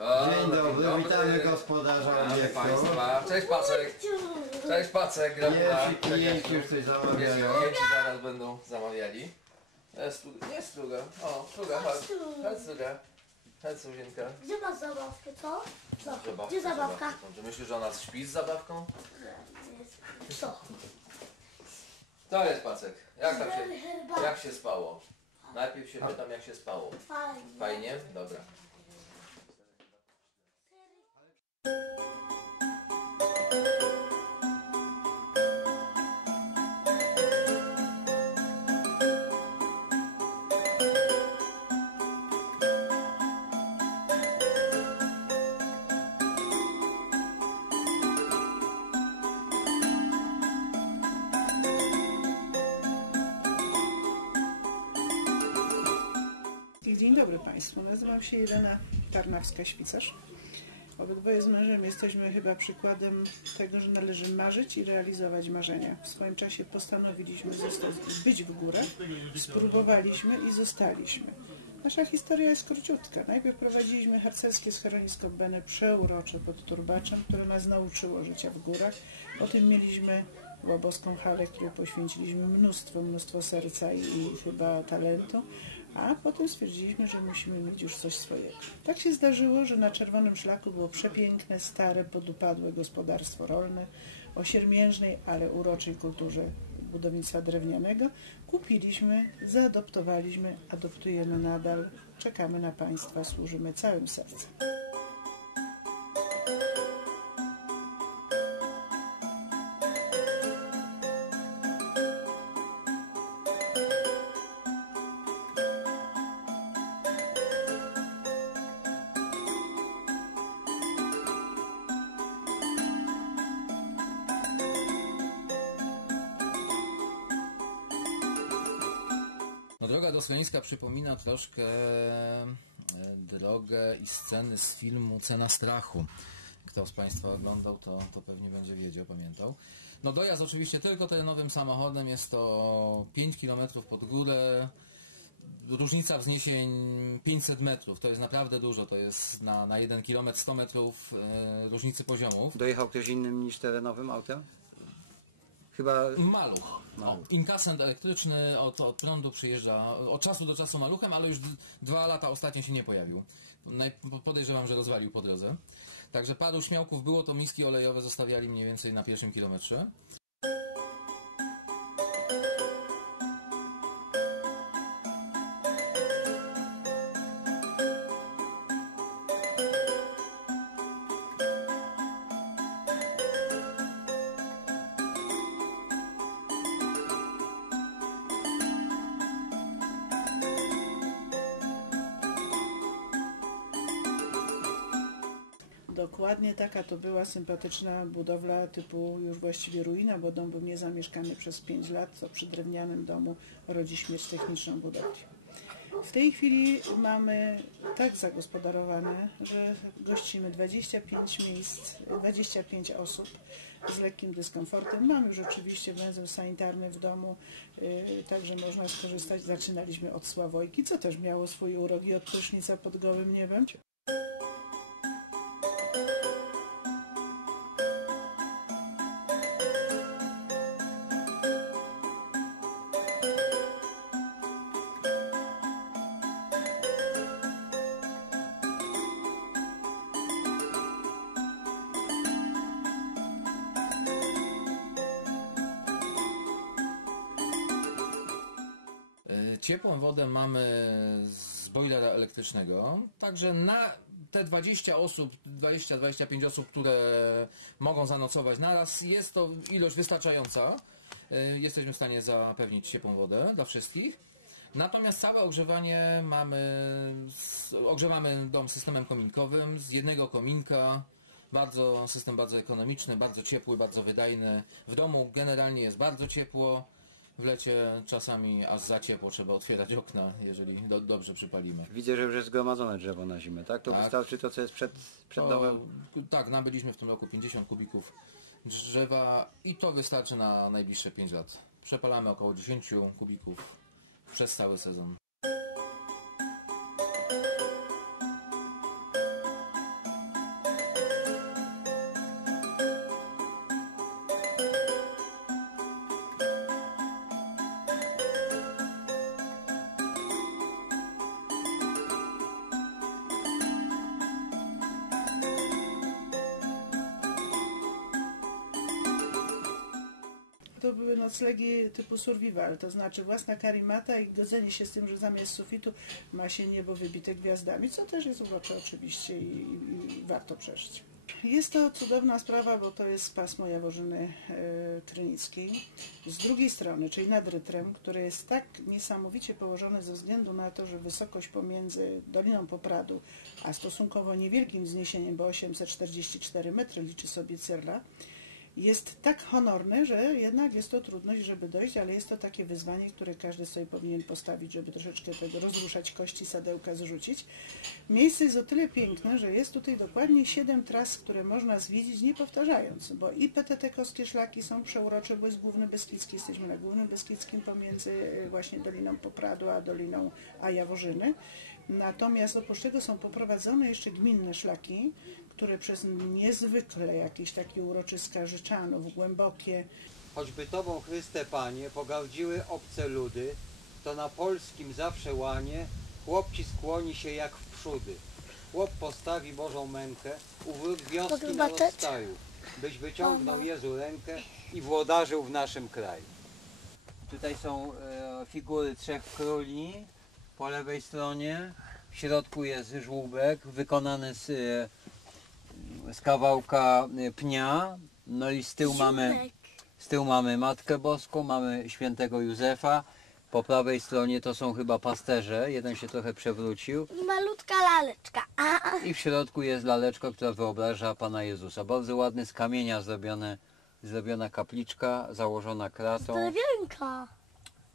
O, Dzień dobry, witamy gospodarza Witamy obiektu. Państwa. Cześć Pacek. Cześć Pacek, grafika. Pierwsi klienci już coś zamawiają. klienci zaraz będą zamawiali. To jest struga. Nie struga. O, struga, chodź. Chodź struga. Chodź Suzienka. Gdzie masz zabawkę, co? Co? Zabawka, Gdzie zabawka? Czy myślisz, że ona śpi z zabawką? Co? To jest Pacek. Jak tam się, jak się spało? Najpierw się pytam, jak się spało. Fajnie. Fajnie? Dobra. Dzień dobry Państwu, nazywam się Jelena Tarnawska-Świcarz. Obydwoje z mężem jesteśmy chyba przykładem tego, że należy marzyć i realizować marzenia. W swoim czasie postanowiliśmy zostać, być w górach, spróbowaliśmy i zostaliśmy. Nasza historia jest króciutka. Najpierw prowadziliśmy harcerskie schronisko Bene przeurocze pod Turbaczem, które nas nauczyło życia w górach. Potem mieliśmy łabowską halę, której poświęciliśmy mnóstwo, mnóstwo serca i chyba talentu, a potem stwierdziliśmy, że musimy mieć już coś swojego. Tak się zdarzyło, że na Czerwonym Szlaku było przepiękne, stare, podupadłe gospodarstwo rolne o siermiężnej, ale uroczej kulturze budownictwa drewnianego. Kupiliśmy, zaadoptowaliśmy, adoptujemy nadal, czekamy na Państwa, służymy całym sercem. Droga do schroniska przypomina troszkę e, drogę i sceny z filmu Cena strachu. Kto z Państwa oglądał, to, to pewnie będzie wiedział, pamiętał. No dojazd oczywiście tylko terenowym samochodem jest to 5 km pod górę. Różnica wzniesień 500 metrów, to jest naprawdę dużo, to jest na, na 1 km 100 metrów e, różnicy poziomów. Dojechał ktoś innym niż terenowym autem? Chyba Maluch. O, inkasent elektryczny od, od prądu przyjeżdża od czasu do czasu maluchem, ale już dwa lata ostatnio się nie pojawił. Podejrzewam, że rozwalił po drodze. Także paru śmiałków było, to miski olejowe zostawiali mniej więcej na pierwszym kilometrze. Dokładnie taka to była sympatyczna budowla typu już właściwie ruina, bo dom był niezamieszkany przez 5 lat, to przy drewnianym domu rodzi śmierć techniczną budowli. W tej chwili mamy tak zagospodarowane, że gościmy 25 miejsc, 25 osób z lekkim dyskomfortem. Mamy już oczywiście węzeł sanitarny w domu, yy, także można skorzystać. Zaczynaliśmy od Sławojki, co też miało swój urok i od prysznica pod gołym niebem. Mamy z boilera elektrycznego, także na te 20 osób, 20-25 osób, które mogą zanocować naraz, jest to ilość wystarczająca. Y, Jesteśmy w stanie zapewnić ciepłą wodę dla wszystkich. Natomiast całe ogrzewanie mamy, ogrzewamy dom systemem kominkowym z jednego kominka. Bardzo, system bardzo ekonomiczny, bardzo ciepły, bardzo wydajny. W domu generalnie jest bardzo ciepło. W lecie czasami aż za ciepło trzeba otwierać okna, jeżeli do, dobrze przypalimy. widzę, że już jest zgromadzone drzewo na zimę, tak? To Tak. wystarczy to, co jest przed, przed domem. Tak, nabyliśmy w tym roku 50 kubików drzewa i to wystarczy na najbliższe 5 lat. Przepalamy około 10 kubików przez cały sezon. Typu survival, to znaczy własna karimata i godzenie się z tym, że zamiast sufitu ma się niebo wybite gwiazdami, co też jest urocze oczywiście i, i, warto przeżyć. Jest to cudowna sprawa, bo to jest pasmo Jaworzyny e, Trynickiej. Z drugiej strony, czyli nad Rytrem, które jest tak niesamowicie położone ze względu na to, że wysokość pomiędzy Doliną Popradu, a stosunkowo niewielkim wzniesieniem, bo 844 metry liczy sobie Cyrla, jest tak honorny, że jednak jest to trudność, żeby dojść, ale jest to takie wyzwanie, które każdy sobie powinien postawić, żeby troszeczkę tego rozruszać kości, sadełka zrzucić. Miejsce jest o tyle piękne, że jest tutaj dokładnie 7 tras, które można zwiedzić nie powtarzając, bo i PTT-kowskie szlaki są przeurocze, bo jest Główny Beskidzki, jesteśmy na Głównym Beskidzkim pomiędzy e, właśnie Doliną Popradu a Doliną a Jaworzyny. Natomiast oprócz tego są poprowadzone jeszcze gminne szlaki, które przez niezwykle jakieś takie uroczyska Życzanów, głębokie, Choćby Tobą, Chryste Panie, pogardziły obce ludy, to na polskim zawsze łanie chłop Ci skłoni się jak w przódy. Chłop postawi Bożą mękę, u wrót wioski na rozstaju, byś wyciągnął Jezu rękę i włodarzył w naszym kraju. Tutaj są e, figury trzech króli po lewej stronie. W środku jest żłóbek wykonany z, e, z kawałka e, pnia. No i z tyłu mamy z tyłu mamy Matkę Boską, mamy świętego Józefa. Po prawej stronie to są chyba pasterze. Jeden się trochę przewrócił. I malutka laleczka. A, I w środku jest laleczka, która wyobraża Pana Jezusa. Bardzo ładny z kamienia zrobione, zrobiona kapliczka, założona kratą. drewienka.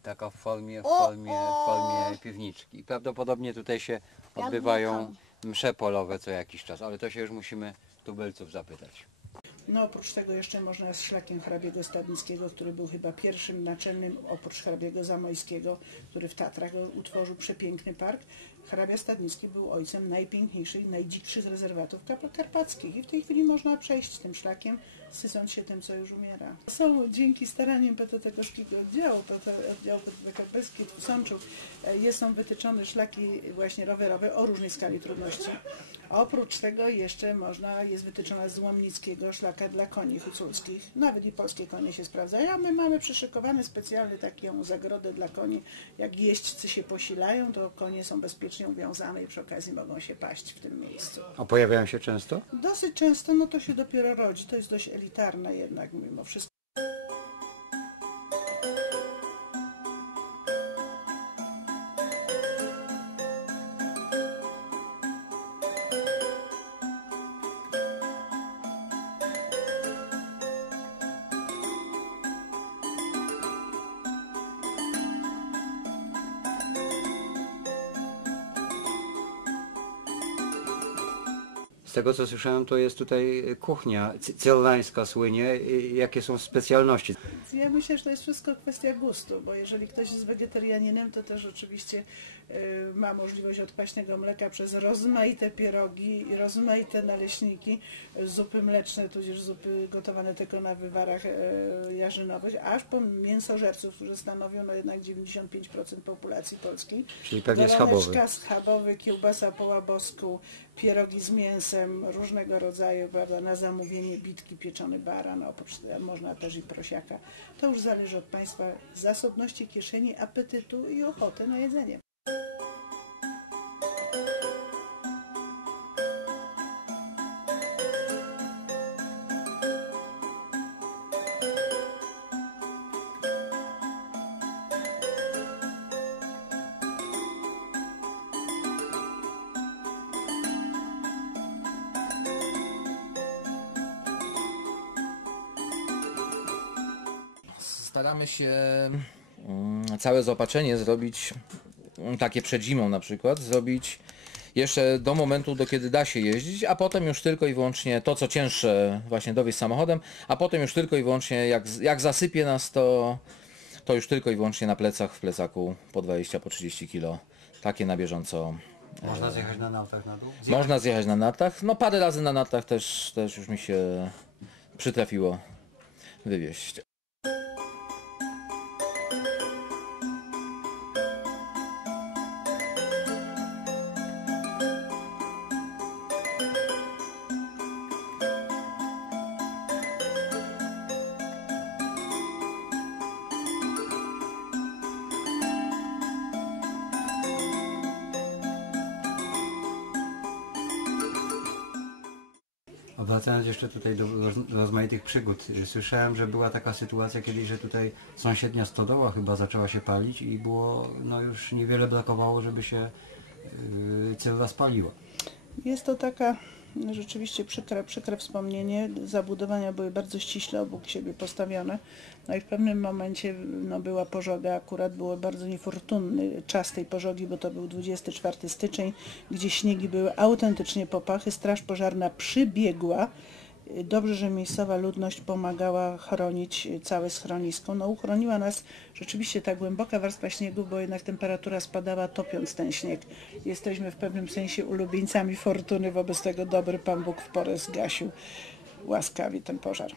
Taka w formie, w formie, w formie piwniczki. Prawdopodobnie tutaj się odbywają. Msze polowe co jakiś czas, ale to się już musimy tubelców zapytać. No oprócz tego jeszcze można z szlakiem hrabiego Stadnickiego, który był chyba pierwszym naczelnym, oprócz hrabiego Zamojskiego, który w Tatrach utworzył przepiękny park. Hrabia Stadnicki był ojcem najpiękniejszych, najdzikszych rezerwatów karpackich i w tej chwili można przejść tym szlakiem, się tym, co już umiera. Są dzięki staraniom PTT-kowskiego oddziału, oddziału PTT Karpackiego w Sączu, e, są wytyczone szlaki właśnie rowerowe o różnej skali trudności. Oprócz tego jeszcze można, jest wytyczona z Łomnickiego szlaka dla koni huculskich. Nawet i polskie konie się sprawdzają. A my mamy przyszykowane specjalny taką zagrodę dla koni. Jak jeźdźcy się posilają, to konie są bezpiecznie uwiązane i przy okazji mogą się paść w tym miejscu. A pojawiają się często? Dosyć często, no to się dopiero rodzi. To jest dość elitarne jednak mimo wszystko. Tego co słyszałem, to jest tutaj kuchnia cyrlańska słynie. Jakie są specjalności? Ja myślę, że to jest wszystko kwestia gustu, bo jeżeli ktoś jest wegetarianinem, to też oczywiście ma możliwość odpaśnego mleka przez rozmaite pierogi i rozmaite naleśniki, y, zupy mleczne, tudzież zupy gotowane tylko na wywarach y, jarzynowych, aż po mięsożerców, którzy stanowią no jednak 95% populacji polskiej. Czyli pewnie schabowy. Schabowy, kiełbasa po łabosku, pierogi z mięsem różnego rodzaju, prawda, na zamówienie bitki, pieczony baran, oprócz tego można też i prosiaka. To już zależy od Państwa zasobności kieszeni, apetytu i ochoty na jedzenie. Staramy się mm, całe zaopatrzenie zrobić mm, takie przed zimą na przykład, zrobić jeszcze do momentu, do kiedy da się jeździć, a potem już tylko i wyłącznie to, co cięższe właśnie dowieść samochodem, a potem już tylko i wyłącznie jak, jak zasypie nas, to, to już tylko i wyłącznie na plecach, w plecaku po 20, po 30 kilo. Takie na bieżąco. Można zjechać na nartach na dół? Można zjechać na nartach. No parę razy na nartach też, też już mi się przytrafiło wywieźć. Wracając jeszcze tutaj do roz, rozmaitych przygód, y, słyszałem, że była taka sytuacja kiedyś, że tutaj sąsiednia stodoła chyba zaczęła się palić i było, no już niewiele brakowało, żeby się yy, cyrwa spaliła. Jest to taka rzeczywiście przykre, przykre wspomnienie. Zabudowania były bardzo ściśle obok siebie postawione. No i w pewnym momencie no, była pożoga, akurat był bardzo niefortunny czas tej pożogi, bo to był 24 styczeń, gdzie śniegi były autentycznie popachy. Straż pożarna przybiegła. Dobrze, że miejscowa ludność pomagała chronić całe schronisko. No uchroniła nas rzeczywiście ta głęboka warstwa śniegu, bo jednak temperatura spadała topiąc ten śnieg. Jesteśmy w pewnym sensie ulubieńcami fortuny, wobec tego dobry Pan Bóg w porę zgasił łaskawie ten pożar.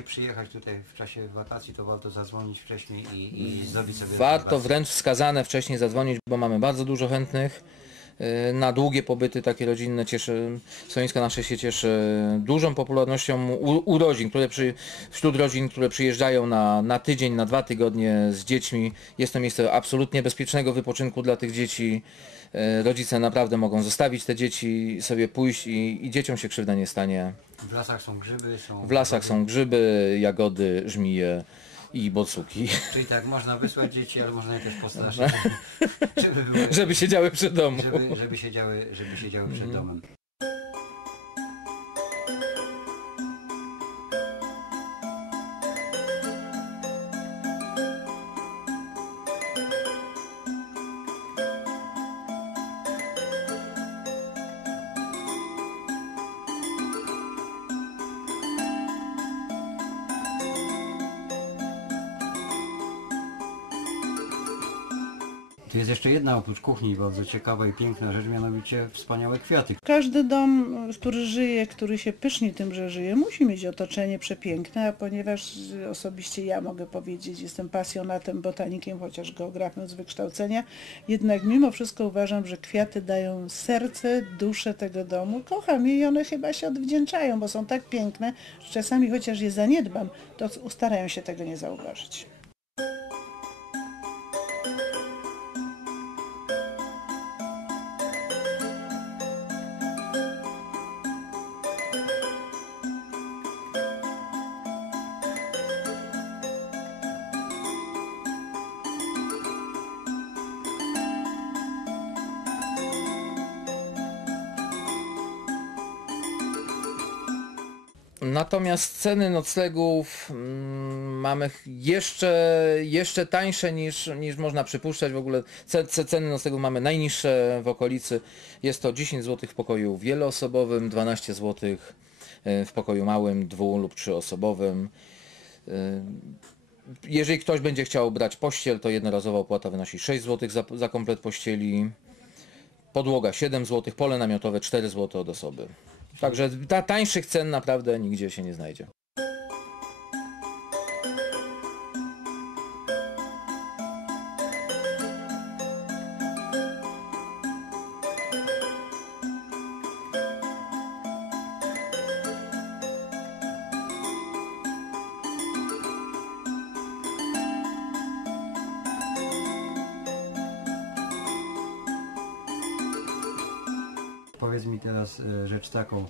Się przyjechać tutaj w czasie wakacji, to warto zadzwonić wcześniej i, i zrobić sobie Warto rezerwację. wręcz wskazane wcześniej zadzwonić, bo mamy bardzo dużo chętnych. Yy, Na długie pobyty takie rodzinne cieszy, schronisko nasze się cieszy dużą popularnością u, u rodzin, które przy, wśród rodzin, które przyjeżdżają na, na tydzień, na dwa tygodnie z dziećmi. Jest to miejsce absolutnie bezpiecznego wypoczynku dla tych dzieci. Yy, Rodzice naprawdę mogą zostawić te dzieci, sobie pójść i, i dzieciom się krzywda nie stanie. W lasach są grzyby, są... W lasach są grzyby, jagody, żmije i bocuki, Czyli tak, można wysłać dzieci, ale można je też postraszyć, żeby, były, żeby siedziały przy domu. żeby, żeby siedziały, żeby siedziały przed domem. Tu jest jeszcze jedna oprócz kuchni bardzo ciekawa i piękna rzecz, mianowicie wspaniałe kwiaty. Każdy dom, który żyje, który się pyszni tym, że żyje, musi mieć otoczenie przepiękne, a ponieważ osobiście ja mogę powiedzieć, jestem pasjonatem, botanikiem, chociaż geografem z wykształcenia, jednak mimo wszystko uważam, że kwiaty dają serce, duszę tego domu. Kocham je i one chyba się odwdzięczają, bo są tak piękne, że czasami chociaż je zaniedbam, to starają się tego nie zauważyć. Natomiast ceny noclegów mm, mamy jeszcze, jeszcze tańsze niż, niż można przypuszczać. W ogóle ce, ce, ceny noclegów mamy najniższe w okolicy. Jest to 10 zł w pokoju wieloosobowym, 12 zł w pokoju małym, dwu lub trzyosobowym. Y, Jeżeli ktoś będzie chciał brać pościel, to jednorazowa opłata wynosi 6 zł za, za komplet pościeli. Podłoga 7 zł, pole namiotowe 4 zł od osoby. Także ta, tańszych cen naprawdę nigdzie się nie znajdzie. Teraz e, rzecz taką,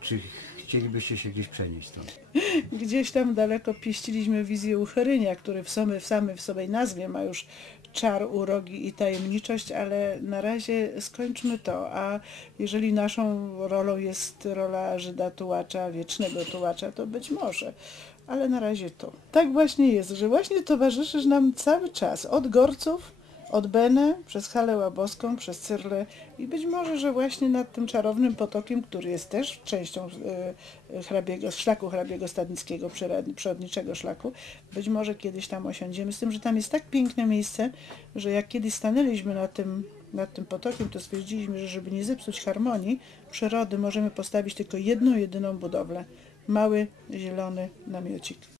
czy chcielibyście się gdzieś przenieść stąd? Gdzieś tam daleko pieściliśmy wizję Ucherynia, który w sobie, w samej w sobie nazwie ma już czar, urogi i tajemniczość, ale na razie skończmy to. A jeżeli naszą rolą jest rola Żyda tułacza, wiecznego tułacza, to być może. Ale na razie to. Tak właśnie jest, że właśnie towarzyszysz nam cały czas. Od Gorców, od Benę, przez Halę Łabowską, przez Cyrlę i być może, że właśnie nad tym czarownym potokiem, który jest też częścią e, hrabiego, szlaku hrabiego stadnickiego, przyrodniczego szlaku, być może kiedyś tam osiądziemy. Z tym, że tam jest tak piękne miejsce, że jak kiedyś stanęliśmy nad tym, nad tym potokiem, to stwierdziliśmy, że żeby nie zepsuć harmonii przyrody, możemy postawić tylko jedną, jedyną budowlę. Mały, zielony namiocik.